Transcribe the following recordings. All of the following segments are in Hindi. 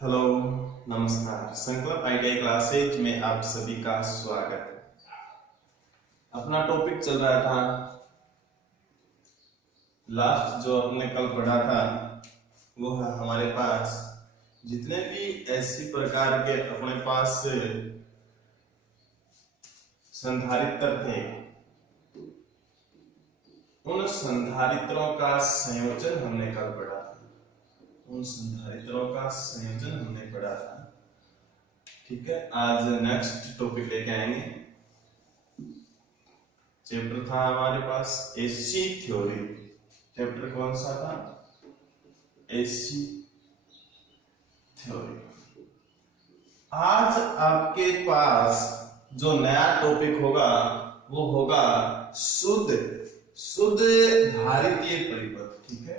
हेलो, नमस्कार। संकल्प आईटीआई क्लासेज में आप सभी का स्वागत है। अपना टॉपिक चल रहा था, लास्ट जो हमने कल पढ़ा था वो है हमारे पास जितने भी ऐसी प्रकार के अपने पास संधारित्र थे, उन संधारित्रों का संयोजन हमने कल पढ़ा था। उन संधारित्रों का संयोजन हमने पढ़ा था। ठीक है, आज नेक्स्ट टॉपिक लेके आएंगे। चैप्टर था हमारे पास एसी थ्योरी। चैप्टर कौन सा था? AC theory. आज आपके पास जो नया टॉपिक होगा वो होगा शुद्ध धारितीय परिपथ। ठीक है,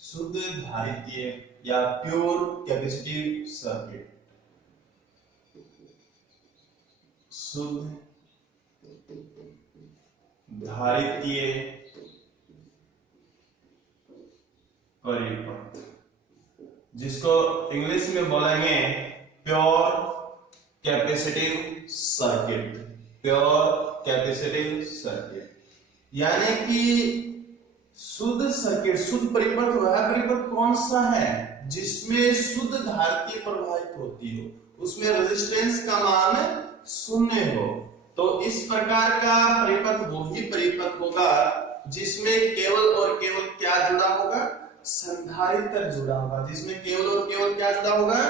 शुद्ध धारितीय या प्योर कैपेसिटिव सर्किट। शुद्ध धारितीय परिपथ, जिसको इंग्लिश में बोलेंगे pure capacitive circuit. Pure capacitive circuit यानी कि शुद्ध सर्किट, शुद्ध परिपथ वह परिपथ कौन सा है जिसमें शुद्ध धारितीय प्रवाहित होती हो, उसमें रेजिस्टेंस का मान शून्य हो। तो इस प्रकार का परिपथ वही परिपथ होगा जिसमें केवल और केवल क्या जुड़ा होगा? संधारित्र जुड़ा होगा। जिसमें केवल और केवल क्या जुड़ा होगा?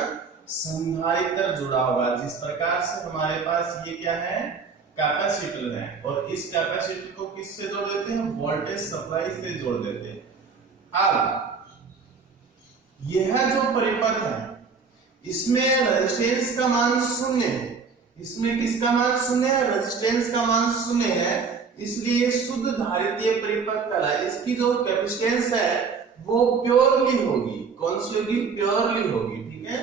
संधारित्र जुड़ा होगा। जिस प्रकार से हमारे पास ये क्या है? कैपेसिटर है, और इस कैपेसिटर को किससे जोड़ देते हैं? वोल्टेज सप्लाई से जोड़ देते हैं। अब यह जो परिपथ है इसमें रेजिस्टेंस का मान शून्य है। इसमें किसका मान शून्य है? रेजिस्टेंस का मान शून्य है, इसलिए शुद्ध धारितीय परिपथ कहलाए। इसकी जो कैपेसिटेंस है वो प्योरली होगी। कौन सी होगी? प्योरली होगी। ठीक है,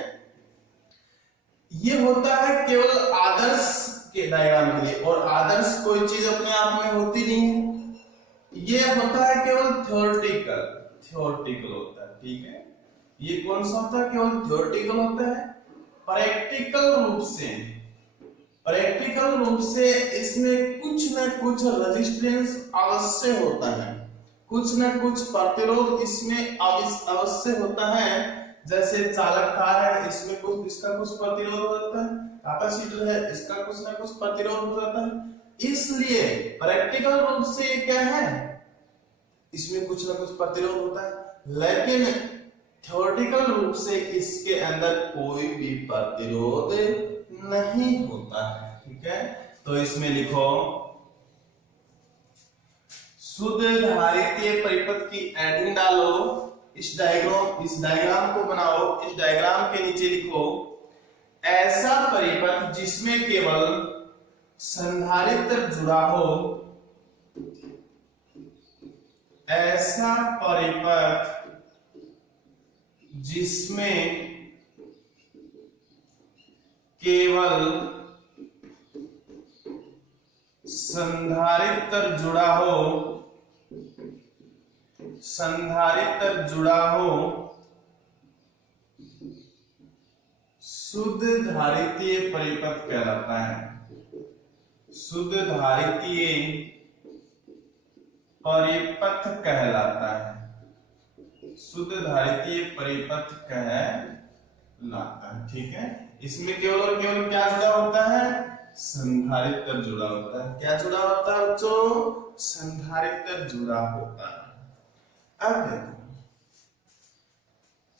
ये होता है केवल आदर्श के डायग्राम के लिए, और आदर्श कोई चीज अपने आप में होती नहीं है। ये होता है केवल थ्योरेटिकल होता है। ठीक है, ये कौन सा होता है? केवल थ्योरेटिकल होता है। प्रैक्टिकल रूप से इसमें कुछ न कुछ रेजिस्टेंस अवश्य होता है, कुछ न कुछ प्रतिरोध इसमें अवश्य होता है। जैसे चालक तार है, इसमें कुछ इसका कुछ प्रतिरोध होता है। कैपेसिटर है, इसका कुछ ना कुछ प्रतिरोध हो जाता है। इसलिए प्रैक्टिकल रूप से ये क्या है? इसमें कुछ ना कुछ प्रतिरोध होता है, लेकिन थ्योरेटिकल रूप से इसके अंदर कोई भी प्रतिरोध नहीं होता है। ठीक है, तो इसमें लिखो शुद्ध धारितीय परिपथ की एडिंग डालो। इस डायग्राम को बनाओ। इस डायग्राम के नीचे लिखो ऐसा परिपथ जिसमें केवल संधारित्र जुड़ा हो। ऐसा परिपथ जिसमें केवल संधारित्र जुड़ा हो, शुद्ध धारितीय परिपथ कहलाता है। शुद्ध धारितीय परिपथ कहलाता है। शुद्ध धारितीय परिपथ कहलाता है। ठीक है, इसमें केवल और केवल क्या जुड़ा होता है? संधारित्र जुड़ा होता है। क्या जुड़ा होता है? जो संधारित्र जुड़ा होता है। अब देखो,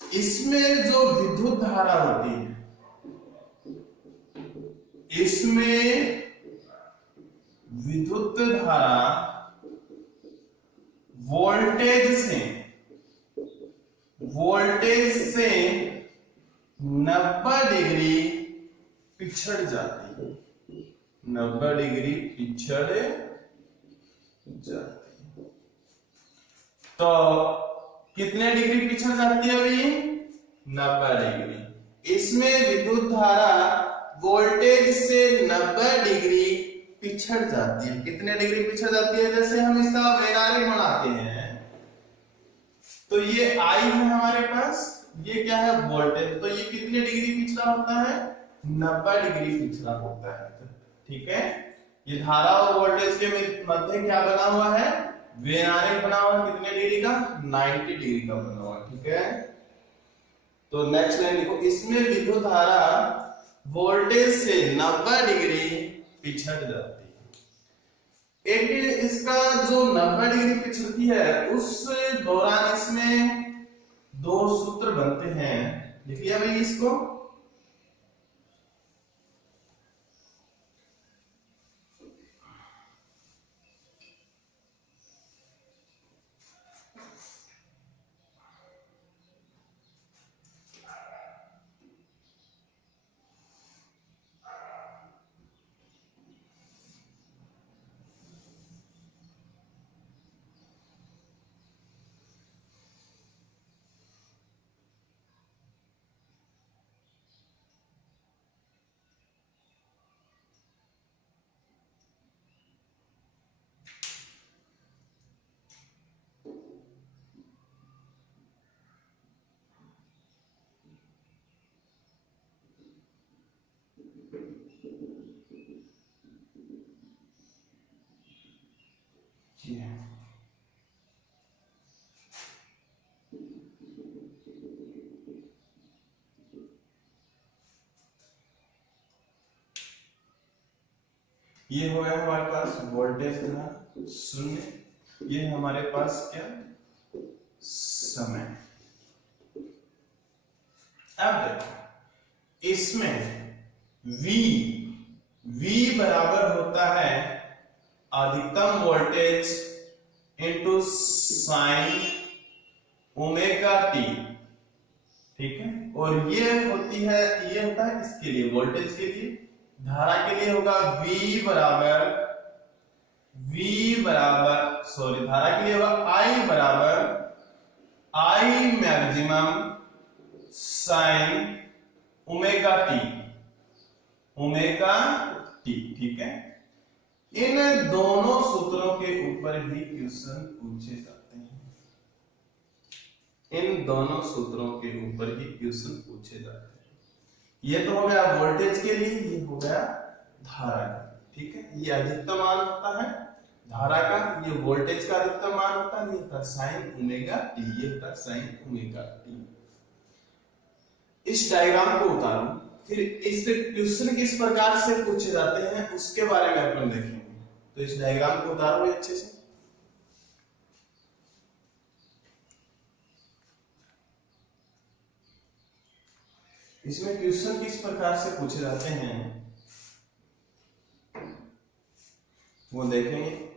इसमें जो विद्युत धारा होती है, इसमें विद्युत धारा वोल्टेज से 90 डिग्री पिछड़ जाती है। 90 डिग्री पिछड़ जाती है। तो कितने डिग्री पिछड़ जाती है अभी? 90 डिग्री। इसमें विद्युत धारा वोल्टेज से 90 डिग्री पिछड़ जाती है। कितने डिग्री पिछड़ जाती है? जैसे हम इसका वैनारिक बनाते हैं तो ये आई है हमारे पास, ये क्या है वोल्टेज, तो ये कितने डिग्री पिछड़ा होता है 90 डिग्री पिछड़ा होता है। ठीक है, ये धारा और वोल्टेज के मध्य क्या बना हुआ है व्यनारिक बना हुआ है, कितने डिग्री का 90 डिग्री का बना हुआ है। ठीक है, तो नेक्स्ट लाइन लिखो, इसमें विद्युत धारा वोल्टेज से 90 डिग्री पिछड़ जाती है। एक इसका जो 90 डिग्री पिछड़ती है उस दौरान इसमें दो सूत्र बनते हैं, लिख लिया भाई इसको। ये हो गया हमारे पास वोल्टेज था 0, ये हमारे पास क्या समय। अब देखो इसमें V बराबर होता है अधिकतम voltage into sine omega T. ठीक है, और ये होता है इसके लिए वोल्टेज के लिए, धारा के लिए होगा धारा के लिए होगा I maximum sine omega T. ठीक है, इन दोनों सूत्रों के ऊपर ही क्वेश्चन पूछे जाते हैं, इन दोनों सूत्रों के ऊपर ही क्वेश्चन पूछे जाते हैं। ये तो हो गया वोल्टेज के लिए, ये हो गया धारा का। ठीक है, ये अधिकतम मान होता है धारा का, ये वोल्टेज का अधिकतम मान होता है, ये होता है साइन ओमेगा टी, ये होता है साइन ओमेगा टी। इस डायग्राम को उतारो, फिर इससे क्वेश्चन किस प्रकार से पूछे जाते हैं उसके बारे में अपन देखेंगे। तो इस डायग्राम को उतारो अच्छे से। इसमें क्वेश्चन किस प्रकार से पूछे जाते हैं वो देखेंगे।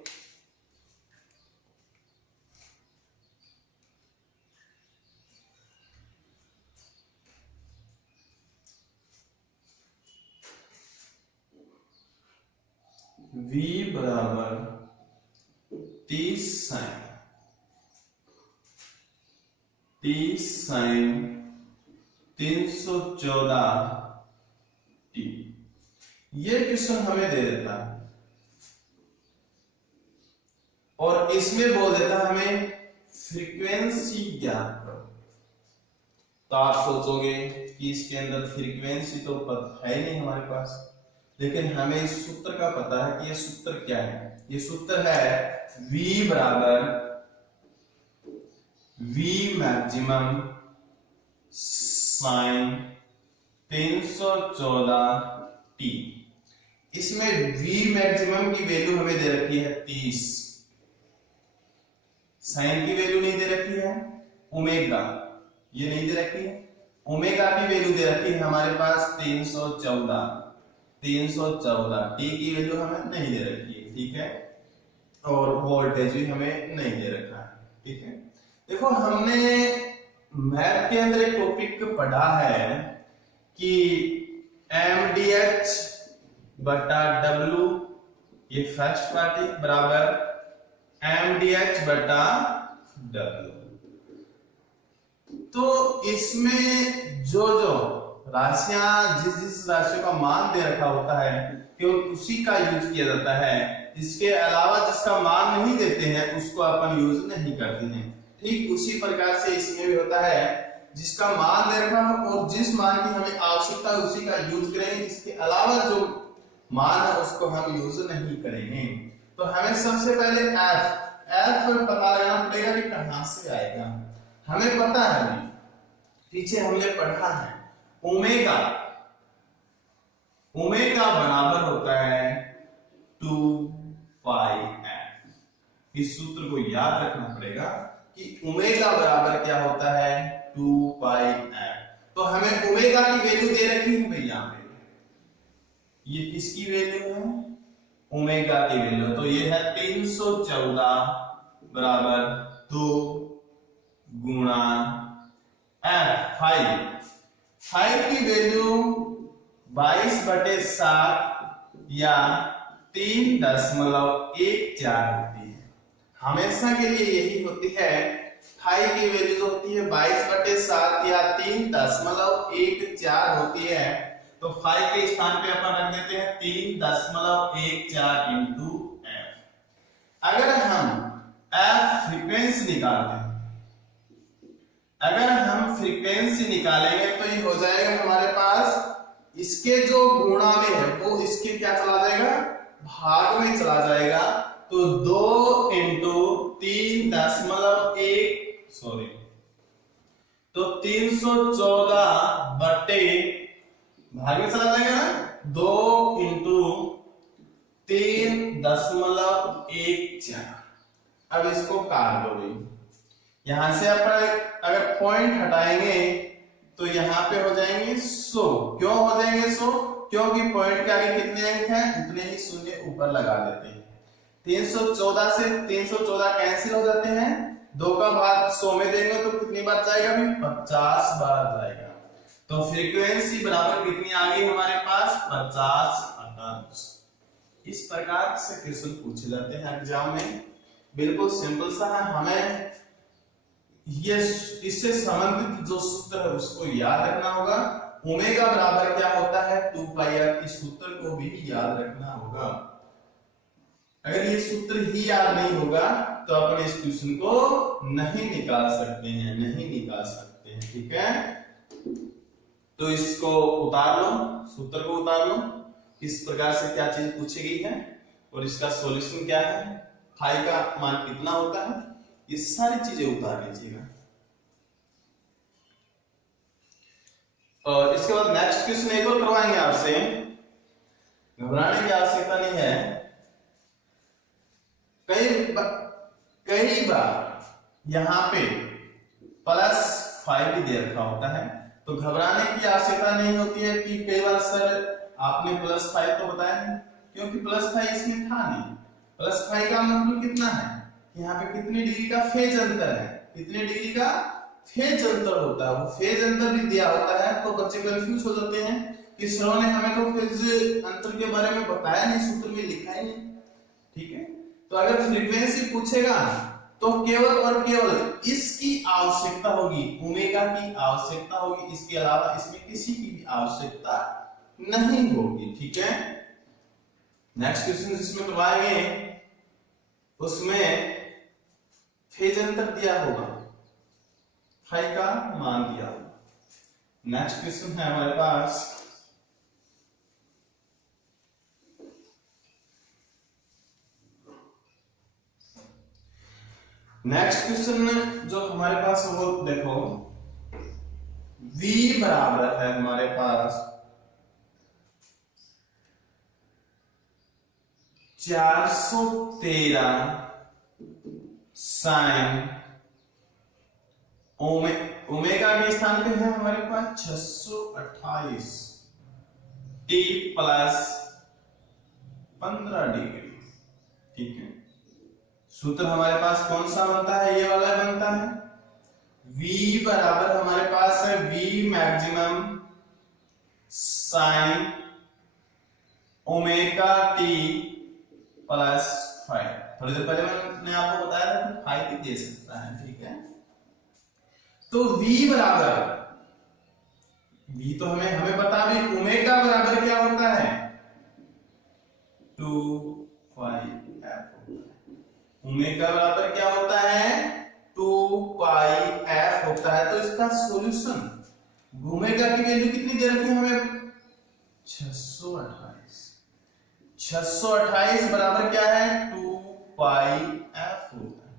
V बराबर 30 साइन 314 टी। ये क्वेश्चन हमें दे देता है और इसमें बोल देता है हमें फ्रीक्वेंसी ज्ञात करो। तो आप सोचोगे कि इसके अंदर फ्रीक्वेंसी तो पता है नहीं हमारे पास, लेकिन हमें इस सूत्र का पता है कि ये सूत्र क्या है। ये सूत्र है V बराबर V मैक्सिमम साइन 314 टी। इसमें V मैक्सिमम की वैल्यू हमें दे रखी है 30, साइन की वैल्यू नहीं दे रखी है, ओमेगा ये नहीं दे रखी है, ओमेगा की वैल्यू दे रखी है हमारे पास 314 टी की वैल्यू हमें नहीं दे रखी है। ठीक है, और वोल्टेज भी हमें नहीं दे रखा है। ठीक है, देखो हमने मैथ के अंदर एक टॉपिक पढ़ा है कि mdh बटा w, ये फर्स्ट पार्टी बराबर mdh बटा w। तो इसमें जो राशियां जिस राशि का मान दे रखा होता है केवल उसी का यूज किया जाता है, इसके अलावा जिसका मान नहीं देते हैं उसको अपन यूज नहीं करते हैं। ठीक उसी प्रकार से इसमें भी होता है, जिसका मान दे रखा हो और जिस मान की हमें आवश्यकता है उसी का यूज करेंगे, इसके अलावा जो मान है उसको हम यूज नहीं करेंगे। तो हमें सबसे पहले एफ पता लगाना पड़ेगा कि कहां से आएगा। हमें पता है, पीछे हमने पढ़ा है, ओमेगा बराबर होता है 2 पाई एफ। इस सूत्र को याद रखना पड़ेगा कि ओमेगा बराबर क्या होता है 2 पाई एफ। तो हमें ओमेगा की वैल्यू दे रखी है भैया, यहाँ पे ये किसकी वैल्यू है, ओमेगा की वैल्यू। तो ये है 314 बराबर 2 गुणा एफ 5 की वैल्यू 22/7 या 3.14 होती है। हमेशा के लिए यही होती है, फाई की वैल्यू जो होती है 22/7 या 3.14 होती है। तो 5 के स्थान पे अपन रख देते हैं 3.14 इंटू एफ। अगर हम एफ फ्रीक्वेंसी निकालते हैं, अगर हम फ्रीक्वेंसी निकालेंगे तो ये हो जाएगा हमारे पास, इसके जो गुणा में है वो इसके क्या चला जाएगा, भाग में चला जाएगा। तो 2 इंटू 3.1 सॉरी, तो 314 बटे भाग में चला जाएगा ना, 2 इंटू 3.14। अब इसको काट दो भाई, यहां से अपन अगर पॉइंट हटाएंगे तो यहां पे हो जाएंगे 100। क्यों हो जाएंगे 100? क्योंकि पॉइंट के आगे कितने अंक हैं, उतने ही शून्य ऊपर लगा देते हैं। 314 से 314 कैंसिल हो जाते हैं, 2 का भाग 100 में देंगे तो कितनी बार जाएगा, 50 बार जाएगा। तो फ्रीक्वेंसी बराबर कितनी आ गई हमारे पास, 50 इस प्रकार से क्वेश्चन पूछे जाते हैं एग्जाम में। बिल्कुल सिंपल सा है, हमें ये इससे संबंधित जो सूत्र है उसको याद रखना होगा। ओमेगा बराबर क्या होता है 2 पाई एफ, इस सूत्र को भी याद रखना होगा। अगर ये सूत्र ही याद नहीं होगा तो अपन इस क्वेश्चन को नहीं निकाल सकते हैं, ठीक है। तो इसको उतार लो, सूत्र को उतार लो, किस प्रकार से क्या चीज पूछी गई है और इसका सॉल्यूशन क्या है, फाई का मान कितना होता है, ये सारी चीजें उतार लीजिएगा। और इसके बाद नेक्स्ट क्वेश्चन एक और करवाएंगे आपसे, घबराने की आवश्यकता नहीं है। कई बार यहाँ पे +5 भी दे रखा होता है, तो घबराने की आवश्यकता नहीं होती है कि कई बार सर आपने +5 तो बताया नहीं, क्योंकि +5 इसमें था नहीं। +5 का मतलब कितना है, यहाँ पे कितनी डिग्री का फेज अंतर है, कितनी डिग्री का फेज अंतर होता है, वो फेज अंतर भी दिया होता है। तो बच्चे कंफ्यूज हो जाते हैं कि सर ने हमें तो फेज अंतर के बारे में बताया नहीं, सूत्र में लिखा ही नहीं, ठीक है। तो अगर फ्रीक्वेंसी पूछेगा तो केवल और केवल इसकी आवश्यकता होगी, ओमेगा की आवश्यकता होगी, इसके अलावा इसमें किसी की भी आवश्यकता नहीं होगी, ठीक है। नेक्स्ट क्वेश्चन जिसमें करवाएंगे उसमें फेज अंतर दिया होगा, फाई का मान दिया होगा। नेक्स्ट क्वेश्चन है हमारे पास, नेक्स्ट क्वेश्चन जो हमारे पास है वो देखो, V बराबर है हमारे पास 413 साइन ओमेगा के स्थान पे है हमारे पास 628 टी प्लस 15 डिग्री, ठीक है। सूत्र हमारे पास कौन सा बनता है, ये वाला बनता है। V बराबर हमारे पास है V maximum sine omega T plus 5। थोड़ी देर पहले मैंने आपको बताया था कि 5 भी दे सकता है, ठीक है। तो V बराबर, V तो हमें पता भी, ओमेगा बराबर क्या होता है 2 पाई एफ। ओमेगा बराबर क्या होता है 2 पाई एफ होता है, तो इसका सॉल्यूशन घूमेगा की वैल्यू कितनी दे रखी है हमें 628। 628 बराबर क्या है 2 पाई एफ होता है।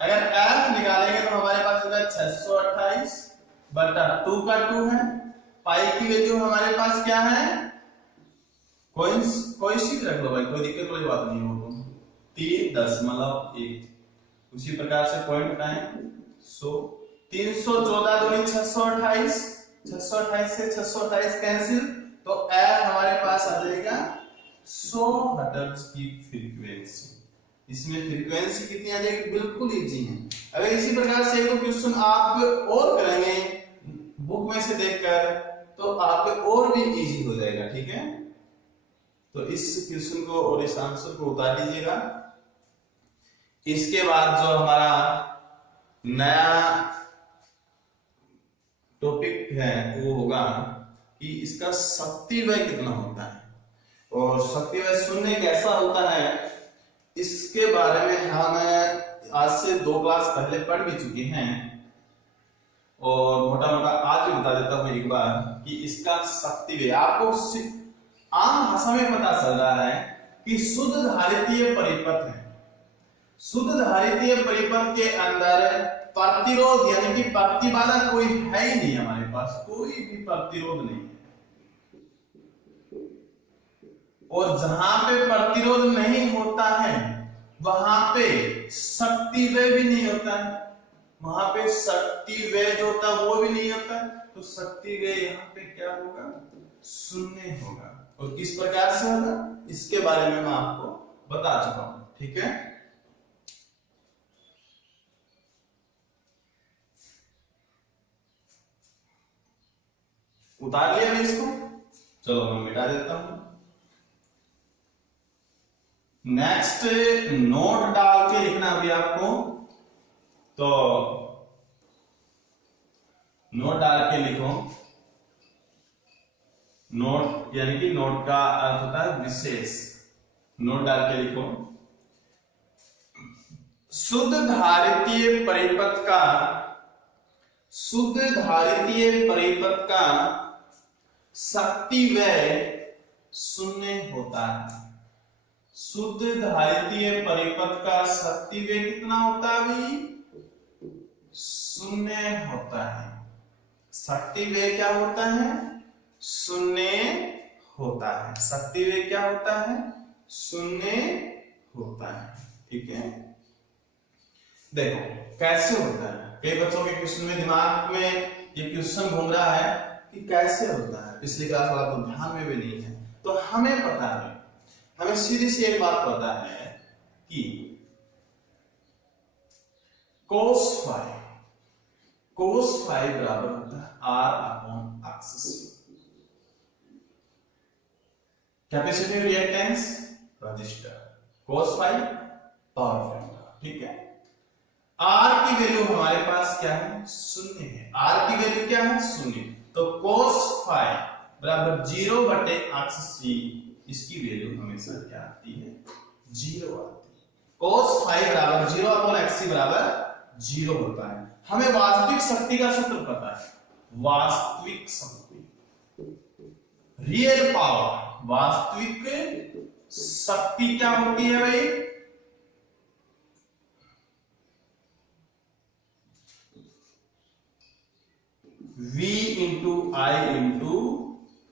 अगर एफ निकालेंगे तो हमारे पास होगा 628 बटा 2 का 2 है। पाई की वैल्यू हमारे पास क्या है, कोई सीध रख लो भाई, कोई दिक्कत वाली बात नहीं हो, 3.1। उसी प्रकार से पॉइंट हटाएं, सो 314 दूनी 628, 628 से 628 कैंसिल, तो एफ हमारे पास आ जाएगा 100 हर्ट्ज की फ्रीक्वेंसी। इसमें फ्रीक्वेंसी कितनी आ जाएगी, बिल्कुल इजी है। अगर इसी प्रकार से एक क्वेश्चन आप और करेंगे बुक में से देखकर, तो आपके और भी इजी हो जाएगा, ठीक है। तो इस क्वेश्चन को और इस आंसर को उतार लीजिएगा। इसके बाद जो हमारा नया टॉपिक है वो होगा कि इसका शक्ति व्यय कितना होता है, और शक्ति व्यय शून्य कैसा होता है, इसके बारे में हम आज से 2 क्लास पहले पढ़ भी चुके हैं, और मोटा मोटा आज भी बता देता हूं एक बार कि इसका शक्ति व्यय आपको आम भाषा में पता चल रहा है कि शुद्ध धारितीय परिपथ है। शुद्ध धारितीय परिपथ के अंदर प्रतिरोध यानी कि प्रतिबाधा कोई है ही नहीं, हमारे पास कोई भी प्रतिरोध नहीं है, और जहां पे प्रतिरोध नहीं होता है वहां पे शक्ति व्यय भी नहीं होता है, वहां पे शक्ति व्यय जो होता है वो भी नहीं होता है, तो शक्ति व्यय यहाँ पे क्या होगा, शून्य होगा। और किस प्रकार से होगा इसके बारे में मैं आपको बता चुका हूं, ठीक है। उतार लिया इसको, चलो मैं मिटा देता हूं। नेक्स्ट नोट डाल के लिखना अभी आपको, तो नोट डाल के लिखो। नोट यानी कि नोट का अर्थ होता है विशेष, नोट डाल के लिखो। शुद्ध धारितीय परिपथ का, शुद्ध धारितीय परिपथ का शक्ति व्यय शून्य होता है। शुद्ध धारितीय परिपथ का शक्ति व्यय कितना होता है भाई, शून्य होता है। शक्ति व्यय क्या होता है, शून्य होता है। शक्ति व्यय क्या होता है, शून्य होता है, ठीक है। देखो कैसे होता है, कई बच्चों के क्वेश्चन में दिमाग में ये क्वेश्चन घूम रहा है कि कैसे होता है, पिछली क्लास वाला तो ध्यान में भी नहीं है। तो हमें पता है, हमें सीधी सी एक बात पता है कि cos फाई बराबर होता है R/x। Capacitive reactance register, cos phi power factor, ठीक है। R की वैल्यू हमारे पास क्या है, शून्य है। R की वैल्यू क्या है, शून्य, तो cos फाई बराबर 0/x, इसकी वैल्यू हमेशा क्या आती है, 0 आती है। cos फाई बराबर 0/x बराबर 0 होता है। हमें वास्तविक शक्ति का सूत्र पता है, वास्तविक शक्ति, रियल पावर, वास्तविक शक्ति क्या होती है भाई, V इंटू आई इंटू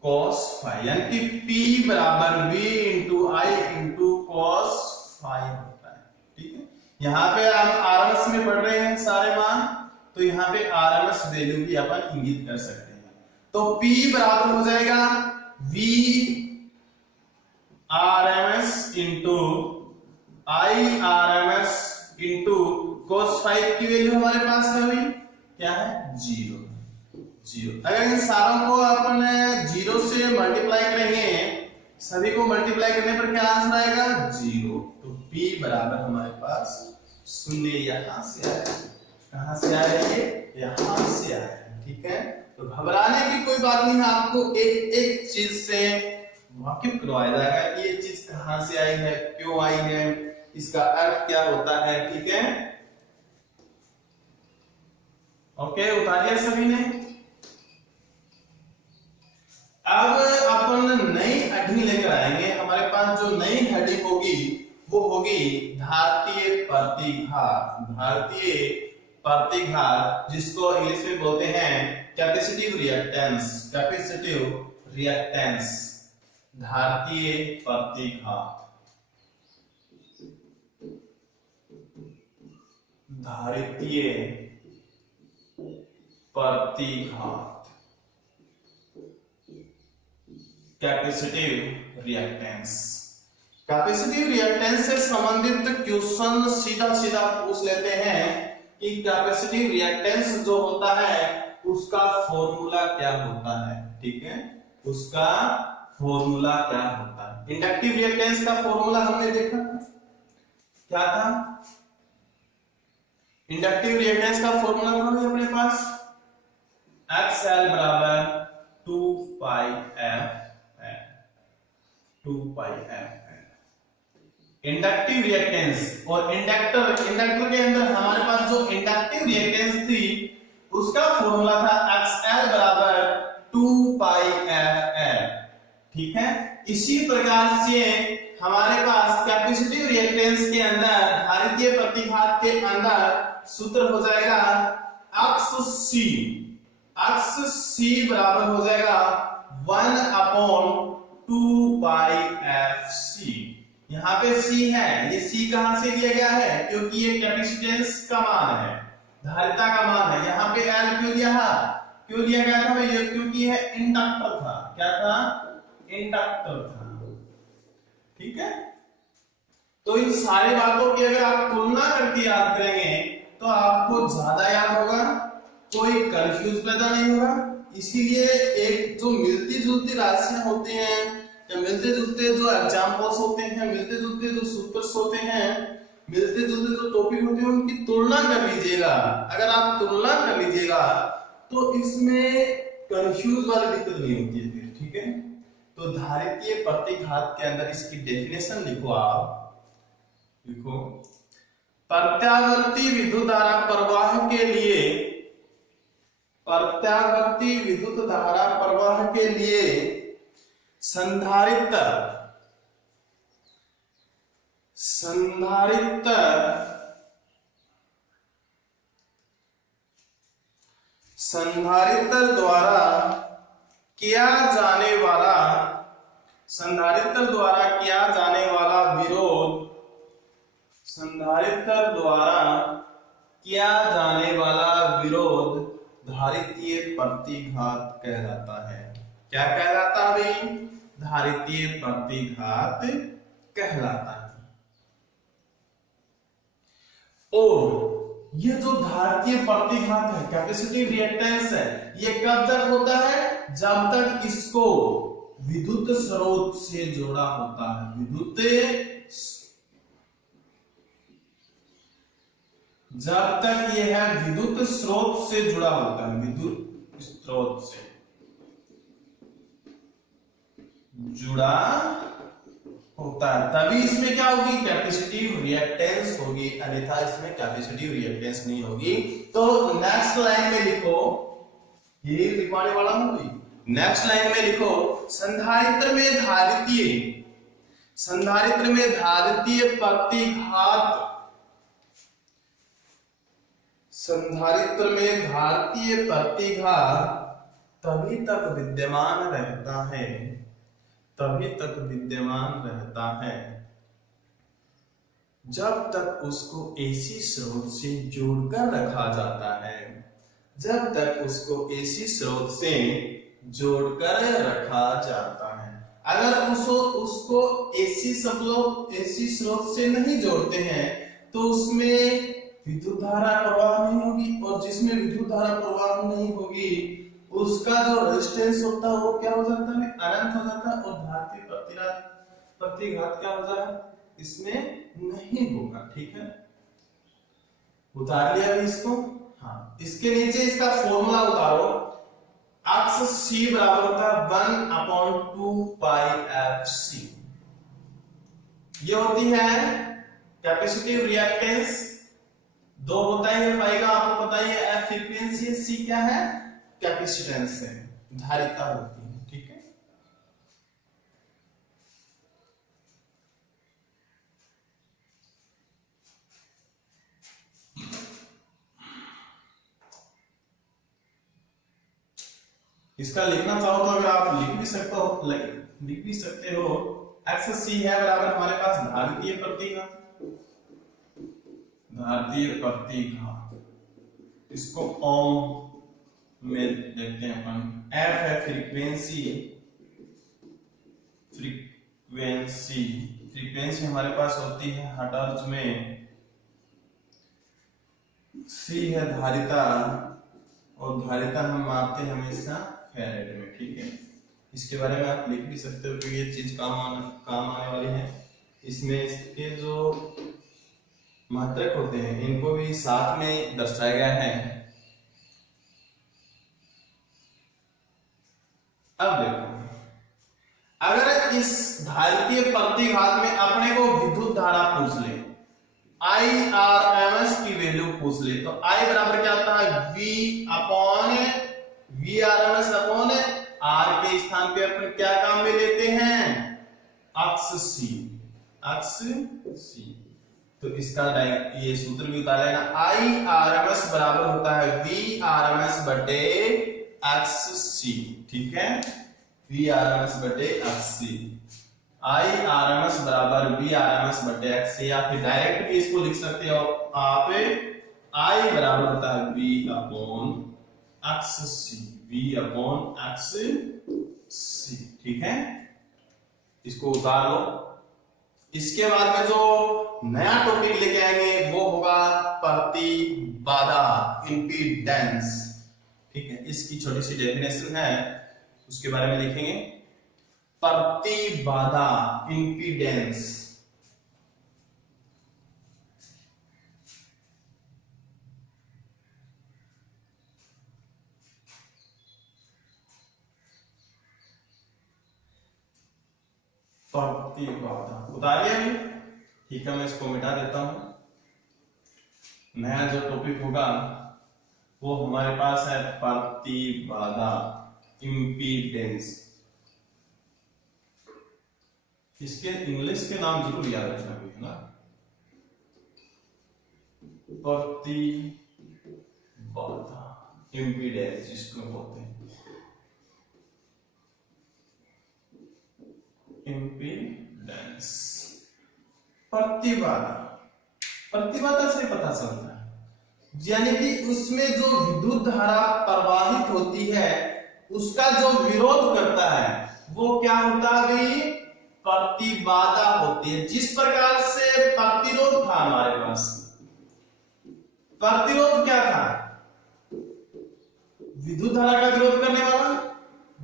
cos फाई, यानी कि P बराबर V इंटू आई इंटू cos फाई होता है, ठीक है। यहाँ पे हम RMS में पढ़ रहे हैं सारे मान, तो यहाँ पे RMS वैल्यू भी अपन इंगित कर सकते हैं। तो P बराबर हो जाएगा V RMS इंटू आई RMS इंटू cos फाई की वैल्यू हमारे पास है भाई क्या है, 0। अगर इन सारों को अपन 0 से मल्टीप्लाई करेंगे, सभी को मल्टीप्लाई करने पर क्या आंसर आएगा, 0। तो P बराबर हमारे पास शून्य यहां से आया, कहां से आया, ये यहां से आया, ठीक है। तो घबराने की कोई बात नहीं है, आपको एक एक चीज से वाकिफ करवाया जाएगा कि ये चीज कहां से आई है, क्यों आई है, इसका अर्थ क्या होता है, ठीक है। ओके, उतार लिया सभी ने। अब अपन नई हेडिंग लेकर आएंगे। हमारे पास जो नई हेडिंग होगी वो होगी धारतीय प्रतिघात। भारतीय प्रतिघात जिसको इंग्लिश में बोलते हैं कैपेसिटिव रिएक्टेंस। कैपेसिटिव रिएक्टेंस, धारतीय प्रतिघात। धारतीय प्रतिघात, कैपेसिटिव रिएक्टेंस। कैपेसिटिव रिएक्टेंस से संबंधित क्वेश्चन सीधा सीधा पूछ लेते हैं कि कैपेसिटिव रिएक्टेंस जो होता है उसका फॉर्मूला क्या होता है। ठीक है, उसका फॉर्मूला क्या होता है। इंडक्टिव रिएक्टेंस का फॉर्मूला हमने देखा क्या था। इंडक्टिव रिएक्टेंस का फॉर्मूला था भाई अपने पास XL बराबर 2 पाई f है। 2 पाई f है इंडक्टिव रिएक्टेंस। और इंडक्टर के अंदर हमारे पास जो इंडक्टिव रिएक्टेंस थी उसका फॉर्मूला था XL बराबर 2 पाई FL। ठीक है, इसी प्रकार से हमारे पास कैपेसिटिव रिएक्टेंस के अंदर, धारितीय प्रतिघात के अंदर सूत्र हो जाएगा अक्स C बराबर हो जाएगा 1/2 पाई FC। यहाँ पे C है, ये C कहां से लिया गया है? क्योंकि ये कैपेसिटेंस का मान है, धारिता का मान है। यहाँ पे L क्यों लिया गया था भाई? क्योंकि यह इंडक्टर था। क्या था? इंडक्टर था। ठीक है, तो इन सारी बातों की अगर आप तुलना करके याद करेंगे तो आपको ज्यादा याद होगा, कोई कंफ्यूज पैदा नहीं होगा। इसीलिए एक जो मिलती जुलती राशियां होती हैं या मिलते जुलते जो एग्जांपल्स होते हैं, मिलते जुलते जो सूत्र होते हैं, मिलते जुलते जो टॉपिक होते हैं, उनकी तुलना कर लीजिएगा। अगर आप तुलना कर लीजिएगा तो इसमें कंफ्यूज वाली दिक्कत नहीं होती है फिर। ठीक है, तो धारितीय प्रतिघात के अंदर इसकी डेफिनेशन लिखो। आप लिखो, प्रत्यावर्ती विद्युत धारा प्रवाह के लिए, प्रत्यावर्ती विद्युत धारा प्रवाह के लिए संधारित्र द्वारा किया जाने वाला विरोध, संधारित्र द्वारा किया जाने वाला विरोध धारितीय प्रतिघात कहलाता है। क्या कहलाता है भाई? धारितीय प्रतिघात कहलाता है। और ये जो धारितीय प्रतिघात है, कैपेसिटिव रिएक्टेंस है, ये कब तक होता है? जब तक इसको विद्युत स्रोत से जोड़ा होता है। जब तक यह है विद्युत स्रोत से जुड़ा होता है, विद्युत स्रोत से जुड़ा होता है, तभी इसमें क्या होगी? कैपेसिटिव रिएक्टेंस होगी, अन्यथा इसमें कैपेसिटिव रिएक्टेंस नहीं होगी। तो नेक्स्ट लाइन में लिखो, ये लिखवाने वाला हूं। नेक्स्ट लाइन में लिखो, संधारित्र में धारितीय प्रतिघात, संधारित्र में धारितीय प्रतिघात तभी तक विद्यमान रहता है जब तक उसको एसी स्रोत से जोड़कर रखा जाता है। जब तक उसको एसी स्रोत से जोड़कर रखा जाता है। अगर उसको एसी स्रोत से नहीं जोड़ते हैं तो उसमें विद्युत धारा प्रवाह नहीं होगी, और जिसमें विद्युत धारा प्रवाह नहीं होगी उसका जो रेजिस्टेंस होता है वो क्या हो जाता है? अनंत हो जाता है। और धारितीय प्रतिघात क्या हो जाए? इसमें नहीं होगा। ठीक है, उतार लिया अभी इसको। हाँ, इसके नीचे इसका फॉर्मूला उतारो। अक्स C बराबर होता है 1/2 पाई FC। ये होती है कैपेसिटिव रिएक्टेंस, दो होता ही है पाई का, आपको पता ही है। एफ फ्रीक्वेंसी है, सी क्या है, कैपेसिटेंस है, धारिता होती है, ठीक है। इसका लिखना चाहो तो अगर आप लिख भी सकते हो एक्स सी है बराबर हमारे पास धारितीय प्रतिघात, इसको ओम में देखते हैं अपन। एफ है फ्रीक्वेंसी हमारे पास होती है हर्ट्ज में, सी है धारिता, और धारिता हम मापते हैं हमेशा फैराड में, ठीक है। इसके बारे में आप लिख भी सकते हो क्योंकि ये चीज काम आने वाली है। इसमें इसके जो मात्रक होते हैं इनको भी साथ में दर्शाया गया है। अब देखो, अगर इस धारितीय प्रतिघात में अपने को विद्युत धारा पूछ ले, IRMS की वैल्यू पूछ ले, तो I बराबर क्या होता है, VRMS अपॉन R के स्थान पे अपन क्या काम में लेते हैं, अक्ष C। तो इसका ये सूत्र भी उतार लेना, IRMS बराबर होता है VRMS बटे XC, ठीक है। VRMS बटे XC, IRMS बराबर VRMS बटे XC, या फिर डायरेक्ट भी इसको लिख सकते हो आप, I बराबर होता है V अपॉन XC, ठीक है। इसको उतार लो। इसके बाद में जो नया टॉपिक लेके आएंगे वो होगा प्रतिबाधा, इंपीडेंस, ठीक है। इसकी छोटी सी डेफिनेशन है, उसके बारे में लिखेंगे। प्रतिबाधा, इंपीडेंस, प्रतिबाधा उतारिए अभी, ठीक है। मैं इसको मिटा देता हूं। नया जो टॉपिक होगा वो हमारे पास है प्रतिबाधा, इंपीडेंस। इसके इंग्लिश के नाम जरूर याद रखना है ना, प्रतिबाधा, इंपीडेंस जिसको बोलते हैं, इंपीडेंस। प्रतिबाधा से पता चलता है, यानी कि उसमें जो विद्युत धारा प्रवाहित होती है उसका जो विरोध करता है वो क्या होता है भाई, प्रतिबाधा होती है। जिस प्रकार से प्रतिरोध था हमारे पास, प्रतिरोध क्या था, विद्युत धारा का विरोध करने वाला,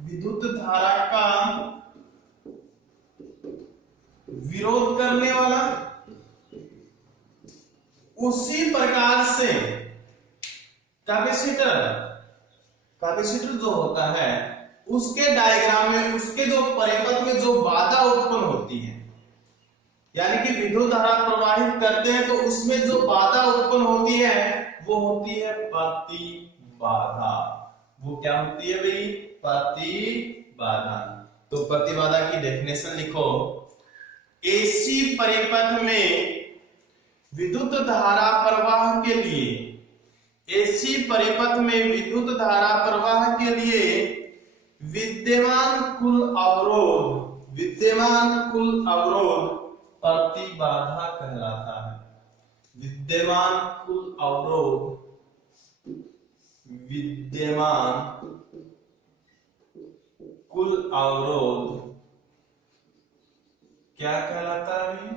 विद्युत धारा का विरोध करने वाला, उसी प्रकार से कैपेसिटर जो होता है उसके डायग्राम में, उसके जो परिपथ में जो बाधा उत्पन्न होती है, यानी कि विद्युत धारा प्रवाहित करते हैं तो उसमें जो बाधा उत्पन्न होती है वो होती है प्रतिबाधा। वो क्या होती है भाई, प्रतिबाधा। तो प्रतिबाधा की डेफिनेशन लिखो, एसी परिपथ में विद्युत धारा प्रवाह के लिए, एसी परिपथ में विद्युत धारा प्रवाह के लिए विद्यमान कुल अवरोध प्रतिबाधा कहलाता है। विद्यमान कुल अवरोध क्या कहलाता है,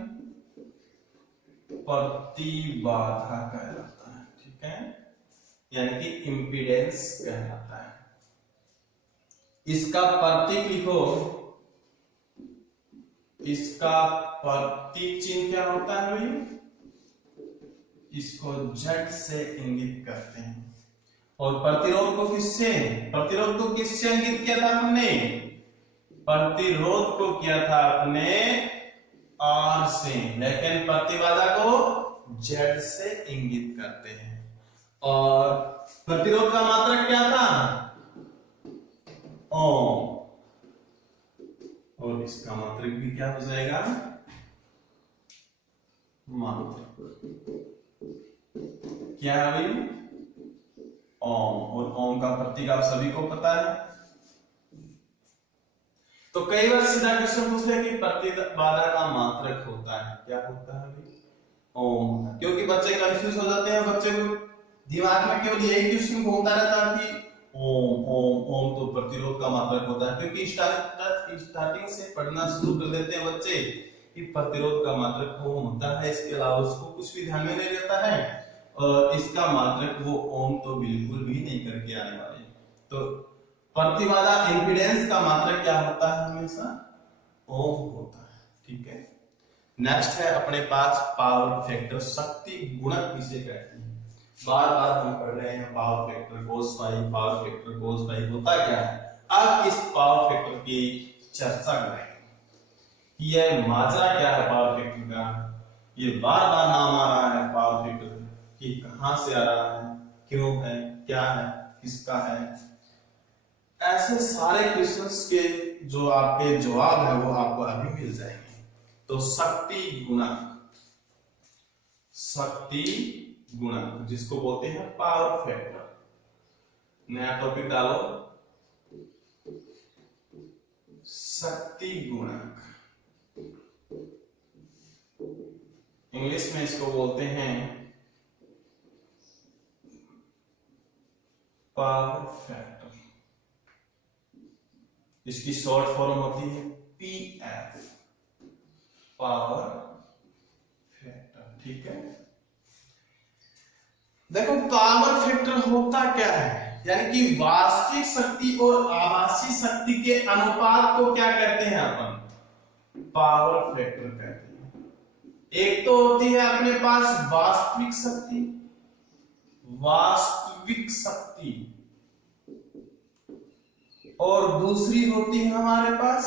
प्रतिबाधा कहलाता है, ठीक है, यानी कि इंपीडेंस कहलाता है। इसका प्रतीक लिखो, इसका प्रतीक चिन्ह क्या होता है भाई, इसको Z से इंगित करते हैं। और प्रतिरोध को किससे इंगित किया था हमने, प्रतिरोध को किया था अपने R से, लेकिन प्रतिबाधा को जेड से इंगित करते हैं। और प्रतिरोध का मात्रक क्या था? ओम। और इसका मात्रक भी क्या हो जाएगा? मात्रक क्या है भाई? ओम। और ओम का प्रतीक आप सभी को पता है। तो कई बार सीधा क्वेश्चन पूछते हैं कि प्रतिबाधा का मात्रक होता है, क्या होता है भाई? ओम। क्योंकि बच्चे कंफ्यूज हो जाते हैं, बच्चे को दिमाग में केवल यही क्वेश्चन घूमता रहता है कि ओम ओम ओम तो प्रतिरोध का मात्रक होता है। क्योंकि स्टार्टिंग से पढ़ना शुरू कर देते हैं बच्चे कि प्रतिरोध का मात्रक ओम होता है, इसके अलावा उसको कुछ भी ध्यान में नहीं रहता है, और इसका मात्रक वो ओम तो बिल्कुल भी नहीं करके आने वाले। तो प्रतिबाधा इंपीडेंस का मात्रक क्या होता है? हमेशा ओम होता है। ठीक है। नेक्स्ट है अपने पास पावर फैक्टर, शक्ति गुणक किसे कहते हैं? बार बार हम पढ़ रहे हैं power factor cos phi, power factor cos phi होता क्या है? अब इस पावर फैक्टर की चर्चा करेंगे। यह माजरा क्या है पावर फैक्टर का? ये बार बार नाम आ रहा है पावर फैक्टर कि कहां से आ रहा है, क्यों है, क्या है, किसका है। ऐसे सारे क्वेश्चंस के जो आपके जवाब है वो आपको अभी मिल जाएंगे। तो शक्ति गुणक, शक्ति गुणक जिसको बोलते हैं पावर फैक्टर। नया टॉपिक डालो, शक्ति गुणक। इंग्लिश में इसको बोलते हैं पावर फैक्टर। इसकी शॉर्ट फॉर्म होती है पीएफ, पावर फैक्टर। ठीक है। देखो पावर फैक्टर होता क्या है, यानी कि वास्तविक शक्ति और आभासी शक्ति के अनुपात को क्या कहते हैं अपन? पावर फैक्टर कहते हैं। एक तो होती है अपने पास वास्तविक शक्ति, वास्तविक शक्ति, और दूसरी होती है हमारे पास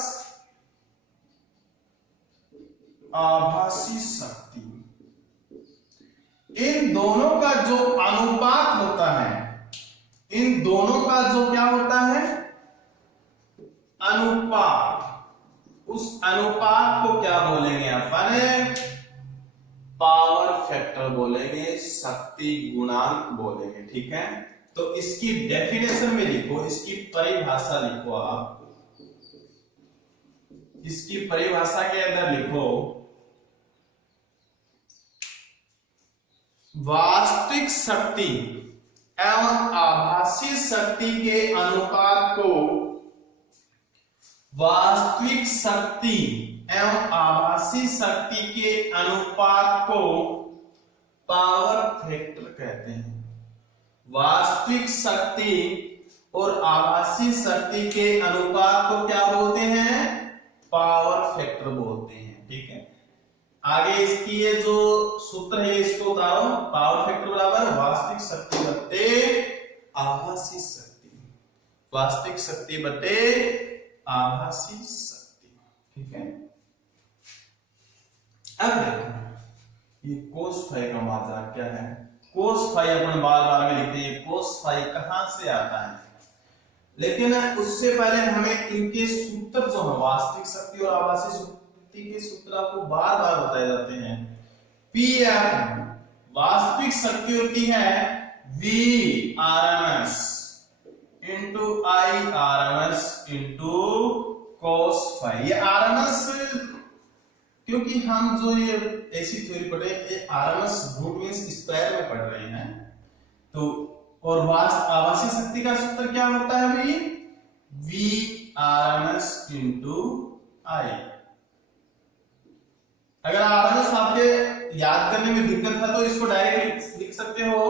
आभासी शक्ति। इन दोनों का जो अनुपात होता है, इन दोनों का जो क्या होता है? अनुपात। उस अनुपात को क्या बोलेंगे अपन? पावर फैक्टर बोलेंगे, शक्ति गुणांक बोलेंगे। ठीक है। तो इसकी डेफिनेशन में लिखो, इसकी परिभाषा लिखो आप। इसकी परिभाषा के अंदर लिखो वास्तविक शक्ति एवं आभासी शक्ति के अनुपात को, वास्तविक शक्ति एवं आभासी शक्ति के अनुपात को पावर फैक्टर कहते हैं। वास्तविक शक्ति और आभासी शक्ति के अनुपात को क्या बोलते हैं? पावर फैक्टर बोलते हैं। ठीक है। आगे इसकी ये जो सूत्र है इसको उतारो, पावर फैक्टर बराबर वास्तविक शक्ति बटे आभासी शक्ति, वास्तविक शक्ति बटे आभासी शक्ति। ठीक है। अब देखो ये cos फाई का मात्रा क्या है? cos फाई अपन बार बार में लिखते हैं, cos फाई कहां से आता है? लेकिन उससे पहले हमें इनके सूत्र जो है वास्तविक शक्ति और आभासी शक्ति के सूत्र आपको बार बार बताए जाते हैं। पीएफ वास्तविक शक्ति होती है V RMS into I RMS into cos phi. ये आरएमएस, क्योंकि हम जो ये ऐसी थ्योरी पढ़ रहे हैं ये आरएमएस रूट मींस स्क्वायर में पढ़ रहे हैं। तो और आभासी शक्ति का सूत्र क्या होता है भाई? वी आरएमएस इंटू आई। अगर आरएमएस आपके याद करने में दिक्कत है तो इसको डायरेक्ट लिख सकते हो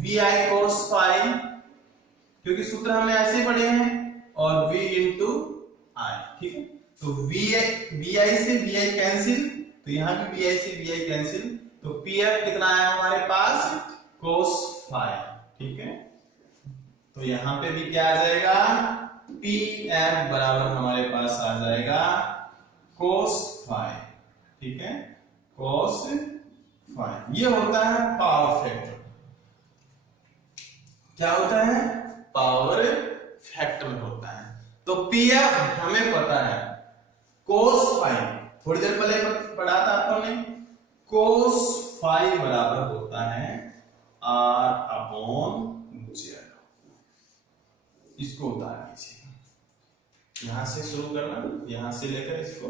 वी आई cos फाई, क्योंकि सूत्र हमने ऐसे ही पढ़े हैं, और v इंटू आई। ठीक है। तो वी आई से वी आई कैंसिल, तो यहां भी वी आई से वी आई कैंसिल, तो पीएफ कितना है हमारे पास? cos phi. ठीक है। तो यहां पे भी क्या आ जाएगा? पीएफ बराबर हमारे पास आ जाएगा cos फाई। ठीक है। cos five. ये होता है पावर फैक्टर। क्या होता है? पावर फैक्टर होता है। तो पीएफ हमें पता है, कोस फाइव, थोड़ी देर पहले पढ़ा था आपको ने, कोस फाइव बराबर होता है आर अपॉन जेड। इसको उतार लीजिए, यहां से शुरू करना, यहां से लेकर इसको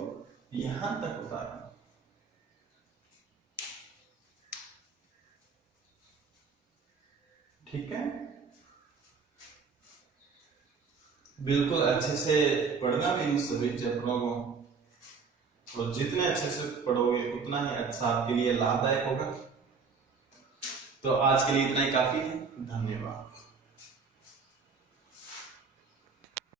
यहां तक उतारना। ठीक है, बिल्कुल अच्छे से पढ़ना भी इन सभी चैप्टरों को, और जितने अच्छे से पढ़ोगे उतना ही अच्छा आपके लिए लाभदायक होगा। तो आज के लिए इतना ही काफी है। धन्यवाद।